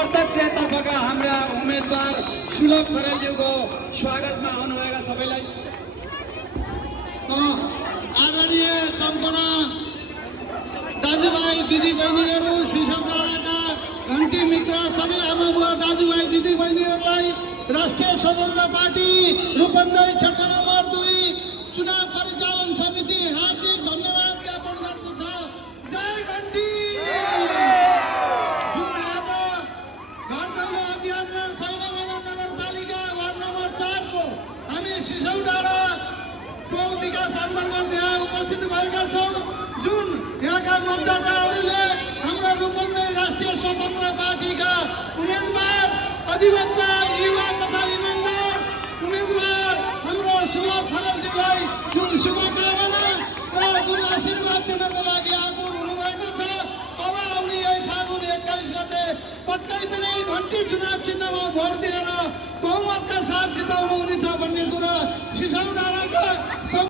अप्रत्यक्षतर्फका हाम्रा उम्मेदवार सुलभ खरेलज्यूको स्वागतमा आउनुभएका सबैलाई आदरणीय सम्पूर्ण दाजुभाइ दिदीबहिनीहरू, सिसौँ डाँडाका घन्टी मित्र सबै आमा बुवा दाजुभाइ दिदीबहिनीहरूलाई राष्ट्रिय स्वतन्त्र पार्टी रूपन्देही क्षेत्र नम्बर 2 चुनाव परिचालन समिति हार्दिक धन्यवाद ज्ञापन गर्दछ। जय घन्टी। जुन आज घर दैलो अभियानमा सैनामाना नगरपालिका वार्ड नम्बर 4 को हामी सिसौँ डाँडा टोल विकास अन्तर्गत यहाँ उपस्थित भएका छौँ। जुन यहाँका मतदाताहरूले हाम्रो रूपन्देही राष्ट्रिय स्वतन्त्र पार्टीका उम्मेदवार अधिवक्ता युवा तथा इमान्दार उम्मेदवार हाम्रो सुलभ खरेलज्यूलाई जुन शुभकामना र जुन आशीर्वाद दिनको लागि आतुर हुनुभएको छ। अब आउने यही फागुन 21 गते पक्कै पनि घन्टी चुनाव चिन्हमा भोट दिएर बहुमतका साथ जिताउनु हुनेछ भन्ने कुरा